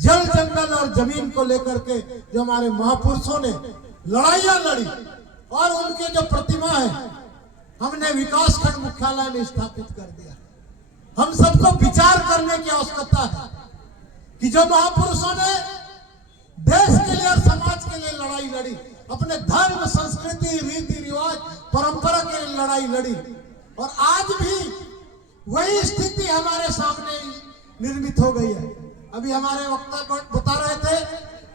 जल जंगल और जमीन को लेकर के जो हमारे महापुरुषों ने लड़ाइयां लड़ी और उनके जो प्रतिमा है हमने विकासखंड मुख्यालय में स्थापित कर दिया। हम सबको विचार करने की आवश्यकता है कि जो महापुरुषों ने देश के लिए और समाज के लिए लड़ाई लड़ी, अपने धर्म, संस्कृति, रीति रिवाज, परंपरा के लिए लड़ाई लड़ी, और आज भी वही स्थिति हमारे सामने निर्मित हो गई है। अभी हमारे वक्ता बता रहे थे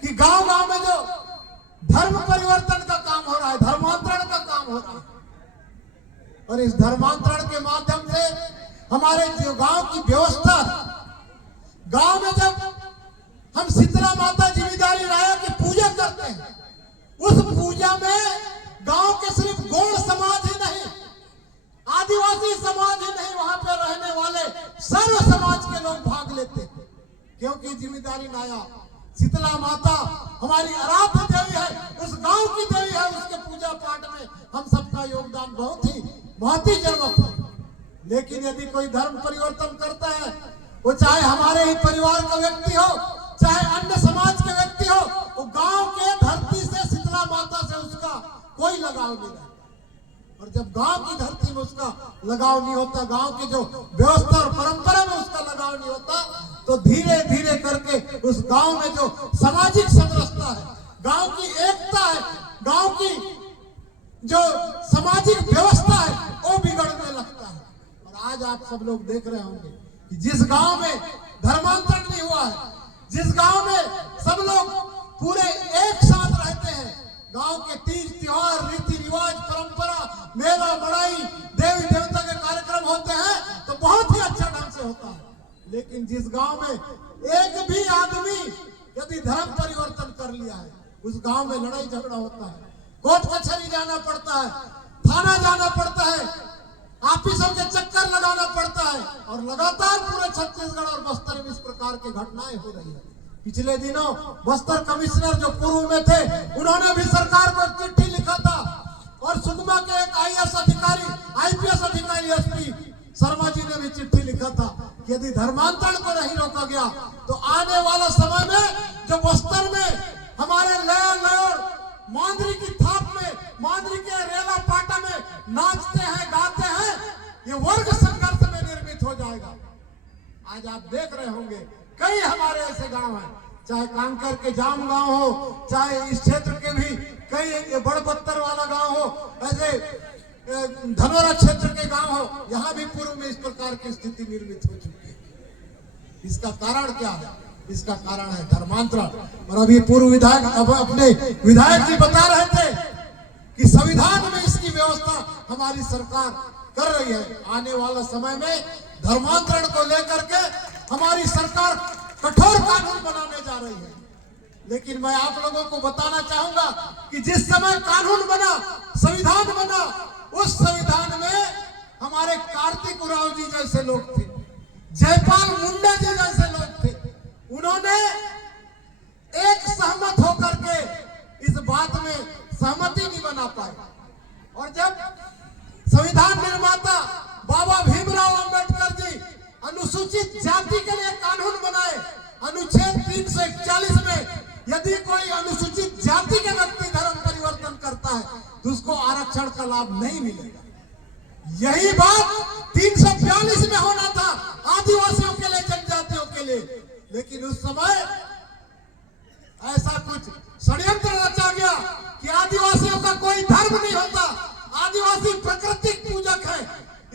कि गांव-गांव में जो धर्म परिवर्तन का काम हो रहा है, धर्मांतरण का काम हो रहा है, और इस धर्मांतरण के माध्यम से हमारे जो गांव की व्यवस्था, गांव में जब हम शीतला माता जिम्मेदारी राया की पूजा करते हैं, उस पूजा में गांव के सिर्फ गौड़ समाज ही नहीं, आदिवासी समाज ही नहीं, वहां पर रहने वाले सर्व समाज के लोग भाग लेते हैं, क्योंकि जिम्मेदारी नाया शीतला माता हमारी आराध्य देवी है, उस गांव की देवी है, उसके पूजा पाठ में हम सबका योगदान बहुत ही जरूरत है। लेकिन यदि कोई धर्म परिवर्तन करता है, वो चाहे हमारे ही परिवार का व्यक्ति हो, चाहे अन्य समाज के व्यक्ति हो, वो गांव के धरती से, शीतला माता से उसका कोई लगाव नहीं है। और जब गांव की धरती में उसका लगाव नहीं होता, गांव की जो व्यवस्था और परंपरा में उसका लगाव नहीं होता, तो धीरे धीरे करके उस गांव में जो सामाजिक समरसता है, गांव की एकता है, गांव की जो सामाजिक व्यवस्था है, वो बिगड़ने लगता है। और आज आप सब लोग देख रहे होंगे कि जिस गांव में धर्मांतरण नहीं हुआ है, जिस गांव में सब लोग पूरे एक साथ रहते हैं, गांव के तीज त्योहार, रीति रिवाज, परंपरा, मेला मड़ाई, देवी देवता के कार्यक्रम होते हैं तो बहुत ही अच्छा ढंग से होता है। लेकिन जिस गांव में एक भी आदमी यदि धर्म परिवर्तन कर लिया है, उस गांव में लड़ाई झगड़ा होता है, कोर्ट कचहरी जाना पड़ता है, थाना जाना पड़ता है, ऑफिसों के चक्कर लगाना पड़ता है, और लगातार पूरे छत्तीसगढ़ और बस्तर में इस प्रकार की घटनाएं हो रही है। पिछले दिनों बस्तर कमिश्नर जो पूर्व में थे, उन्होंने भी सरकार को एक चिट्ठी लिखा था, और सुकमा के एक आईएएस अधिकारी, आईपीएस अधिकारी एसपी शर्मा जी ने भी चिट्ठी लिखा था कि यदि धर्मांतरण को नहीं रोका गया तो आने वाला समय में जो बस्तर में हमारे लयोर मांदरी की थाप में, मांदरी के रेला पाटा में नाचते हैं, गाते हैं, ये वर्ग संघर्ष में निर्मित हो जाएगा। आज आप देख रहे होंगे कई हमारे ऐसे गांव हैं, चाहे कांकर के जाम गांव हो, चाहे इस क्षेत्र के भी कई बड़पत्थर वाला गांव हो, ऐसे धनोरा क्षेत्र के गांव हो, यहाँ भी पूर्व में इस प्रकार की स्थिति निर्मित हो चुकी है। इसका कारण क्या है? इसका कारण है धर्मांतरण। और अभी पूर्व विधायक, अब अपने विधायक जी बता रहे थे कि संविधान में इसकी व्यवस्था हमारी सरकार कर रही है। आने वाला समय में धर्मांतरण को लेकर के हमारी सरकार कठोर कानून बनाने जा रही है। लेकिन मैं आप लोगों को बताना चाहूंगा कि जिस समय कानून बना, संविधान बना, उस संविधान में हमारे कार्तिक उरांव जी जैसे लोग थे, जयपाल मुंडा जी जैसे लोग थे, उन्होंने एक सहमत होकर के इस बात में सहमति नहीं बना पाए। और जब संविधान निर्माता बाबा भीमराव अंबेडकर जी अनुसूचित जाति के लिए कानून बनाए, अनुच्छेद 341 में यदि कोई अनुसूचित जाति के व्यक्ति धर्म परिवर्तन करता है तो उसको आरक्षण का लाभ नहीं मिलेगा। यही बात 342 में होना था आदिवासियों के लिए, जनजातियों के लिए, लेकिन उस समय ऐसा कुछ षड्यंत्र रचा गया कि आदिवासियों का कोई धर्म नहीं होता, आदिवासी प्राकृतिक पूजक है,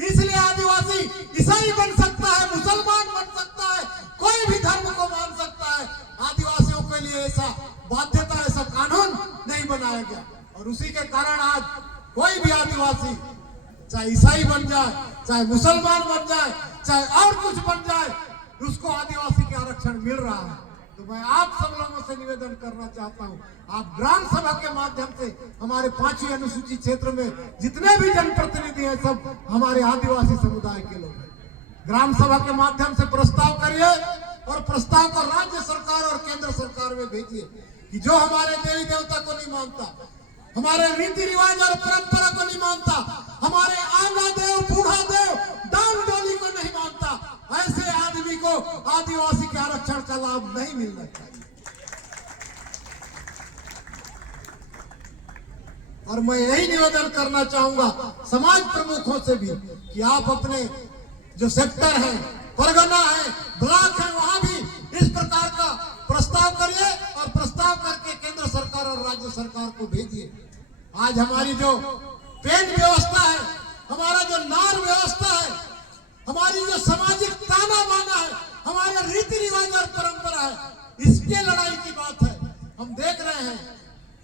इसलिए आदिवासी ईसाई बन सकता है, मुसलमान बन सकता है, कोई भी धर्म को मान सकता है। आदिवासियों के लिए ऐसा बाध्यता, ऐसा कानून नहीं बनाया गया। और उसी के कारण आज कोई भी आदिवासी चाहे ईसाई बन जाए, चाहे मुसलमान बन जाए, चाहे और कुछ बन जाए, उसको आदिवासी के आरक्षण मिल रहा है। तो मैं आप सब लोगों से निवेदन करना चाहता हूं, आप ग्राम सभा के माध्यम से हमारे 5वीं अनुसूचित क्षेत्र में जितने भी जनप्रतिनिधि हैं, सब हमारे आदिवासी समुदाय के लोग हैं। ग्राम सभा के माध्यम से प्रस्ताव करिए और प्रस्ताव को राज्य सरकार और केंद्र सरकार में भेजिए कि जो हमारे देवी देवता को नहीं मानता, हमारे रीति रिवाज और परंपरा को नहीं मानता, हमारे आंगा देव, बूढ़ा देव, दान डोली को नहीं मानता, ऐसे आदमी को आदिवासी के आरक्षण का लाभ नहीं मिलना चाहिए। और मैं यही निवेदन करना चाहूंगा समाज प्रमुखों से भी कि आप अपने जो सेक्टर है, परगना है, ब्लॉक है, वहां भी इस प्रकार का प्रस्ताव करिए और प्रस्ताव करके केंद्र सरकार और राज्य सरकार को भेजिए। आज हमारी जो पेन व्यवस्था है, हमारा जो नार व्यवस्था है, हमारी जो सामाजिक ताना बाना है, हमारे रीति रिवाज और परंपरा है, इसके लड़ाई की बात है। हम देख रहे हैं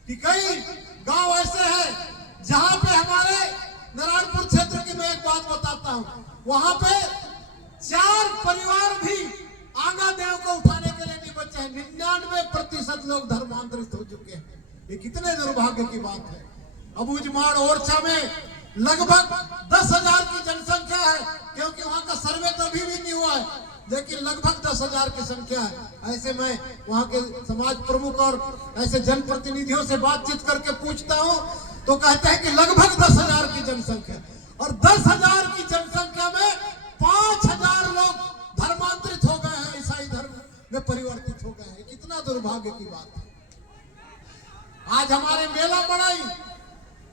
कि कई गांव ऐसे हैं जहां पे हमारे नारायणपुर क्षेत्र की मैं एक बात बताता हूं, वहां पे 4 परिवार भी आंगा देव को उठाने के लिए नहीं बचे हैं। 99% लोग धर्मांतरित हो चुके हैं। ये कितने दुर्भाग्य की बात है। अबूझमाड़ ओरछा में लगभग 10,000 की जनसंख्या है, क्योंकि वहां का सर्वे तो अभी भी नहीं हुआ है, लेकिन लगभग 10,000 की संख्या है। ऐसे में वहां के समाज प्रमुख और ऐसे जनप्रतिनिधियों से बातचीत करके पूछता हूं तो कहते हैं कि लगभग 10,000 की जनसंख्या, और 10,000 की जनसंख्या में 5,000 लोग धर्मांतरित हो गए हैं, ईसाई धर्म में परिवर्तित हो गए हैं। कितना दुर्भाग्य की बात है। आज हमारे मेला मड़ाई,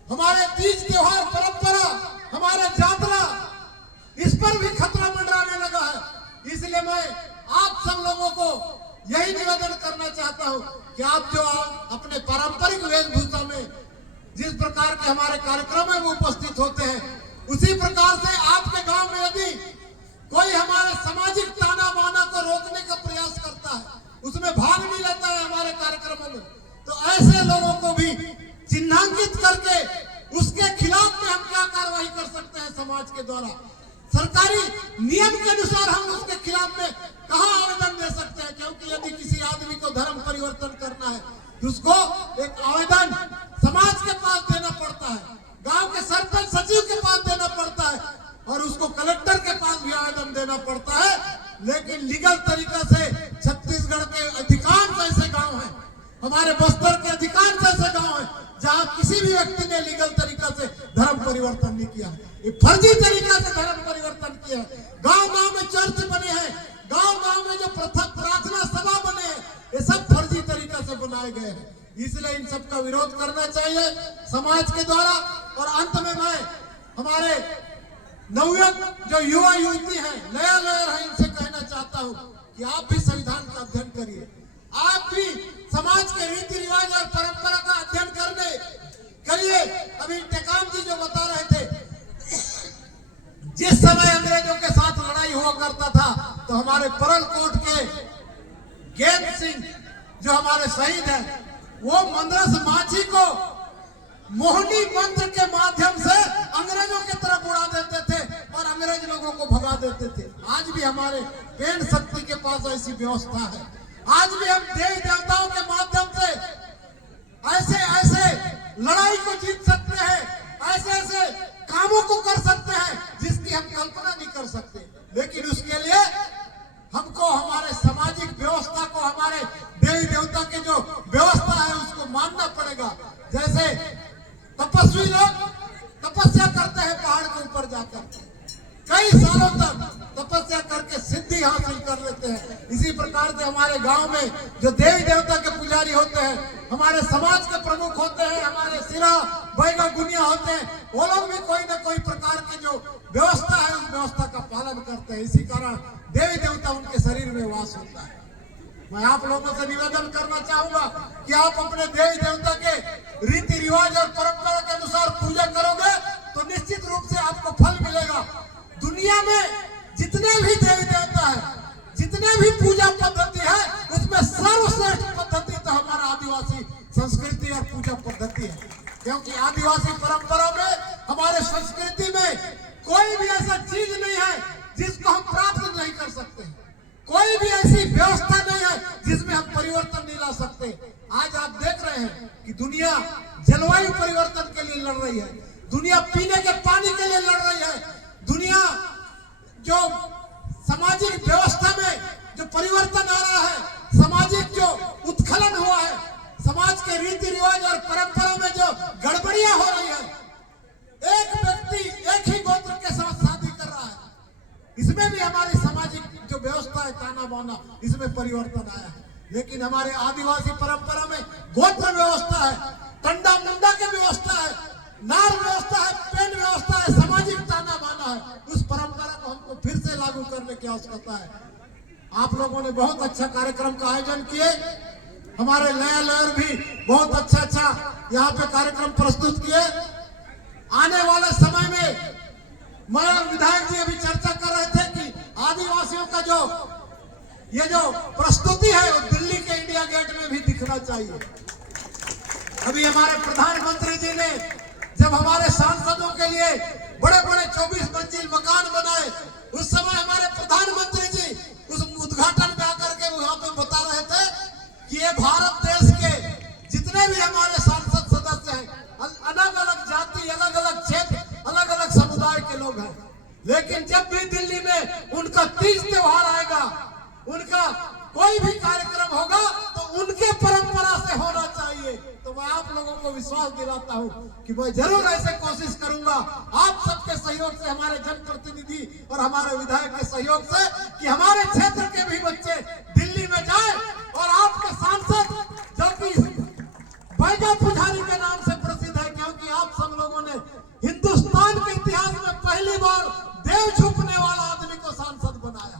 हमारे तीज त्योहार परंपरा, हमारे जातरा, इस पर भी खतरा मंडराने लगा है। इसलिए मैं आप सब लोगों को यही निवेदन करना चाहता हूं कि आप जो अपने पारंपरिक वेशभूषा में जिस प्रकार के हमारे कार्यक्रम में उपस्थित होते हैं, उसी प्रकार से आपके गांव में यदि कोई हमारे सामाजिक ताना बाना को रोकने का प्रयास करता है, उसमें भाग नहीं लेता है हमारे कार्यक्रमों में, तो ऐसे लोगों को भी चिन्हांकित करके उसके खिलाफ में हम क्या कार्रवाई कर सकते हैं समाज के द्वारा। सरकारी नियम के अनुसार हम उसके खिलाफ में कहां आवेदन दे सकते हैं, क्योंकि यदि किसी आदमी को धर्म परिवर्तन करना है तो उसको एक आवेदन समाज के पास देना पड़ता है, गांव के सरपंच सचिव के पास देना पड़ता है, और उसको कलेक्टर के पास भी आवेदन देना पड़ता है। लेकिन लीगल तरीका से छत्तीसगढ़ के अधिकांश ऐसे गांव हैं, हमारे बस्तर के अधिकांश ऐसे गांव हैं जहां किसी भी व्यक्ति ने लीगल तरीका से धर्म परिवर्तन नहीं किया, ये फर्जी तरीका से धर्म परिवर्तन किया है। गांव-गांव में चर्च बने हैं, गांव-गांव में जो प्रार्थना सभा बने हैं, ये सब फर्जी तरीका से बनाए गए हैं। इसलिए इन सब का विरोध करना चाहिए समाज के द्वारा। और अंत में मैं हमारे नवयुवक जो युवा युवती हैं, नया लेयर है, इनसे कहना चाहता हूं कि आप भी संविधान का अध्ययन करिए, आप भी समाज के रीति रिवाज और परंपरा का अध्ययन करिए। अभी टेकाम जी जो बता रहे थे, जिस समय अंग्रेजों के साथ लड़ाई हुआ करता था तो हमारे परलकोट के गेंद सिंह जो हमारे शहीद हैं, वो मंदरस माझी को मोहनी मंत्र के माध्यम से अंग्रेजों की तरफ उड़ा देते थे और अंग्रेज लोगों को भगा देते थे। आज भी हमारे पेन शक्ति के पास ऐसी व्यवस्था है। आज भी हम देवी देवताओं के माध्यम से ऐसे ऐसे लड़ाई को जीत सकते हैं, ऐसे ऐसे कामों को कर सकते हैं जिसकी हम कल्पना नहीं कर सकते। लेकिन उसके लिए हमको हमारे सामाजिक व्यवस्था को, हमारे देवी देवता के जो व्यवस्था है उसको मानना पड़ेगा। जैसे तपस्वी लोग तपस्या करते हैं पहाड़ के ऊपर जाकर, कई सालों तक तपस्या करके सिद्धि हासिल कर लेते हैं। इसी प्रकार से हमारे गांव में जो देवी देवता के पुजारी होते हैं, हमारे समाज के प्रमुख होते हैं, हमारे सिरा बैगा गुनिया होते हैं, वो लोग भी कोई ना कोई प्रकार की जो व्यवस्था है उस व्यवस्था का पालन करते हैं। इसी कारण देवी देवता उनके शरीर में वास होता है। मैं आप लोगों से निवेदन करना चाहूंगा कि आप अपने देवी देवता के रीति रिवाज और परंपरा के अनुसार पूजा करोगे तो निश्चित रूप से आपको फल मिलेगा। दुनिया में जितने भी देवी देवता है, जितने भी पूजा पद्धति है, उसमें सर्वश्रेष्ठ पद्धति तो हमारा आदिवासी संस्कृति और पूजा पद्धति है। क्योंकि आदिवासी परंपरा में, हमारे संस्कृति में कोई भी ऐसा चीज नहीं है जिसको हम प्राप्त नहीं कर सकते, कोई भी ऐसी व्यवस्था नहीं है जिसमें हम परिवर्तन नहीं ला सकते। आज आप देख रहे हैं कि दुनिया जलवायु परिवर्तन के लिए लड़ रही है, दुनिया पीने के पानी के लिए लड़ रही है, दुनिया जो सामाजिक व्यवस्था में जो परिवर्तन आ रहा है, सामाजिक जो उत्खनन हुआ है, समाज के रीति रिवाज और परंपरा में जो गड़बड़ियां हो रही है, एक व्यक्ति एक ही गोत्र के साथ शादी कर रहा है, इसमें भी हमारी सामाजिक जो व्यवस्था है ताना बाना, इसमें परिवर्तन आया है। लेकिन हमारे आदिवासी परंपरा में गोत्र व्यवस्था है, टंडा मुंडा की व्यवस्था है, नार व्यवस्था है, पेन व्यवस्था है, सामाजिक ताना बाना है। उस परंपरा को हमको फिर से लागू करने की आवश्यकता है। आप लोगों ने बहुत अच्छा कार्यक्रम का आयोजन किए, हमारे लॉयर भी बहुत अच्छा यहाँ पे कार्यक्रम प्रस्तुत किए। आने वाले समय में मैं विधायक जी अभी चर्चा कर रहे थे कि आदिवासियों का ये जो प्रस्तुति है वो दिल्ली के इंडिया गेट में भी दिखना चाहिए। अभी हमारे प्रधानमंत्री जी ने जब हमारे सांसदों के लिए बड़े बड़े 24 मंजिल मकान बनाए, उस समय हमारे प्रधानमंत्री जी उस उद्घाटन में आकर के वहां पे बता रहे थे कि ये भारत देश के जितने भी हमारे सांसद सदस्य हैं, अलग अलग जाति, अलग अलग क्षेत्र, अलग अलग समुदाय के लोग हैं। लेकिन जब भी दिल्ली में उनका तीज त्योहार आएगा, उनका कोई भी कार्यक्रम होगा तो उनके परंपरा से होना चाहिए। तो मैं आप लोगों को विश्वास दिलाता हूं कि मैं जरूर ऐसे कोशिश करूंगा, आप सबके सहयोग से, हमारे जनप्रतिनिधि और हमारे विधायक के सहयोग से, कि हमारे क्षेत्र के भी बच्चे दिल्ली में जाए और आपके सांसद जो कि बैगा पुजारी के नाम से प्रसिद्ध है, क्योंकि आप सब लोगों ने हिंदुस्तान के इतिहास में पहली बार देव छुपने वाला आदमी को सांसद बनाया।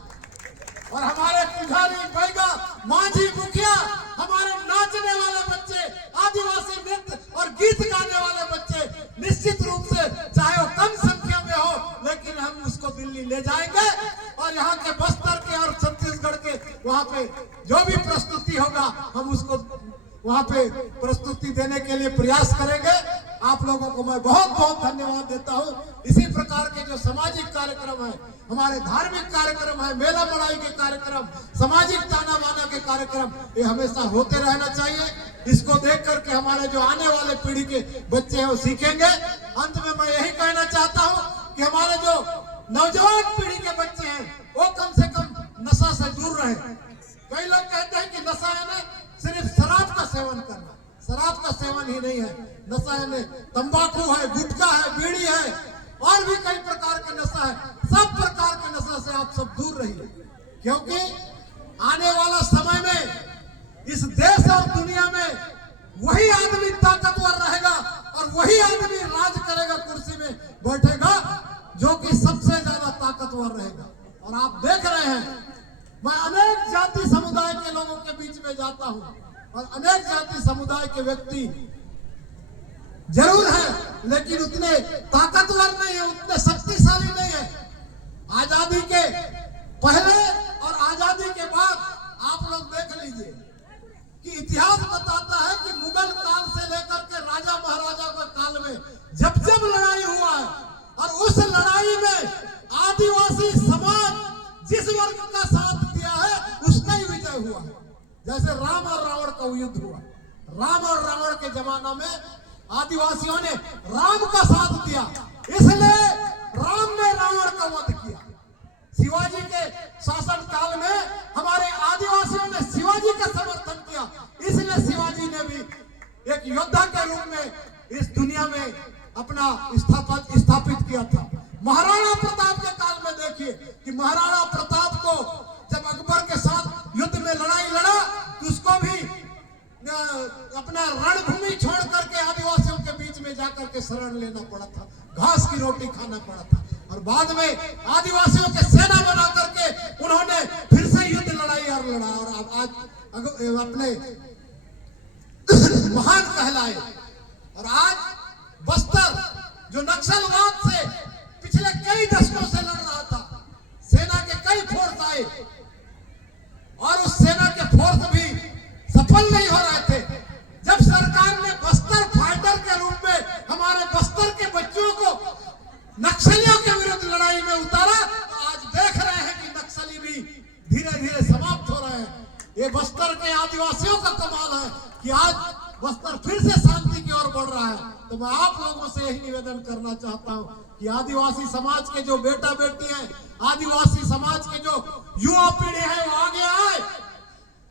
और हमारे पुजारी, बैगा, मांझी, मुखिया, हमारे नाचने वाले बच्चे, आदिवासी नृत्य और गीत गाने वाले बच्चे, निश्चित रूप से चाहे वो कम संख्या में हो, लेकिन हम उसको दिल्ली ले जाएंगे और यहाँ के बस्तर के और छत्तीसगढ़ के वहाँ पे जो भी प्रस्तुति होगा हम उसको वहाँ पे प्रस्तुति देने के लिए प्रयास करेंगे। आप लोगों को मैं बहुत बहुत धन्यवाद देता हूँ। इसी प्रकार के जो सामाजिक कार्यक्रम है, हमारे धार्मिक कार्यक्रम है, मेला मड़ाई के कार्यक्रम, सामाजिक ताना बाना के कार्यक्रम, ये हमेशा होते रहना चाहिए। इसको देख करके हमारे जो आने वाले पीढ़ी के बच्चे हैं वो सीखेंगे। अंत में मैं यही कहना चाहता हूँ कि हमारे जो नौजवान पीढ़ी के बच्चे हैं वो कम से कम नशा से दूर रहे। कई लोग कहते हैं कि नशा है ना सिर्फ शराब का सेवन करना, शराब का सेवन ही नहीं है, नशा है तंबाकू है, गुटखा है, बीड़ी है और भी कई प्रकार के नशा है। सब प्रकार के नशा से आप सब दूर रहिए, क्योंकि आने वाला समय में इस देश और दुनिया में वही आदमी ताकतवर रहेगा और वही आदमी राज करेगा, कुर्सी में बैठेगा जो कि सबसे ज्यादा ताकतवर रहेगा। और आप देख रहे हैं, मैं अनेक जाति समुदाय के लोगों के बीच में जाता हूं और अनेक जाति समुदाय के व्यक्ति जरूर हैं, लेकिन उतने ताकतवर नहीं है, उतने शक्तिशाली नहीं है। आजादी के पहले और आजादी के बाद आप लोग देख लीजिए कि इतिहास बताता है कि मुगल काल से लेकर के राजा महाराजा के काल में जब जब लड़ाई हुआ है और उस लड़ाई में आदिवासी समाज जिस वर्ग का साथ दिया है उसका ही विजय हुआ है। जैसे राम और रावण का युद्ध हुआ, राम और रावण के जमाना में आदिवासियों ने राम का साथ दिया, इसलिए राम ने रावण का वध किया। शिवाजी के शासन काल में हमारे आदिवासियों ने शिवाजी का समर्थन किया, इसलिए शिवाजी ने भी एक योद्धा के रूप में इस दुनिया में अपना स्थापित किया था। महाराणा प्रताप के काल में देखिए कि महाराणा प्रताप को जब अकबर के साथ युद्ध में लड़ाई लड़ा तो उसको भी अपना रणभूमि छोड़ करके आदिवासियों के बीच में जाकर के शरण लेना पड़ा था, घास की रोटी खाना पड़ा था। और बाद में आदिवासियों के सेना बना करके उन्होंने फिर से युद्ध लड़ाई और लड़ा और आज अपने महान कहलाए। और आज बस्तर जो नक्सलवाद से पिछले कई दशकों से लड़ रहा था, सेना के कई फोर्स आए और उस सेना के फोर्स भी सफल नहीं हो रहे थे। जब सरकार ने बस्तर फाइटर के रूप में हमारे बस्तर के बच्चों को नक्सलियों के विरुद्ध लड़ाई में उतारा, तो आज देख रहे हैं कि नक्सली भी धीरे धीरे समाप्त हो रहे हैं। ये बस्तर के आदिवासियों का कमाल है कि आज बस्तर फिर से शांति की ओर बढ़ रहा है। तो मैं आप लोगों से यही निवेदन करना चाहता हूं कि आदिवासी समाज के जो बेटा बेटी हैं, आदिवासी समाज के जो युवा पीढ़ी है वो आगे आए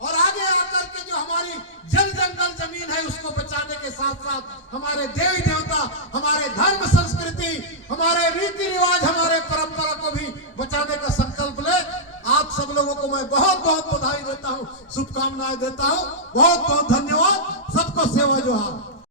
और आगे आकर के जो हमारी जल जंगल जमीन है उसको बचाने के साथ साथ हमारे देवी देवता, हमारे धर्म संस्कृति, हमारे रीति रिवाज, हमारे परंपरा को भी बचाने का संकल्प ले। आप सब लोगों को मैं बहुत बहुत बधाई देता हूँ, शुभकामनाएं देता हूँ। बहुत बहुत धन्यवाद, सबको सेवा जोहार।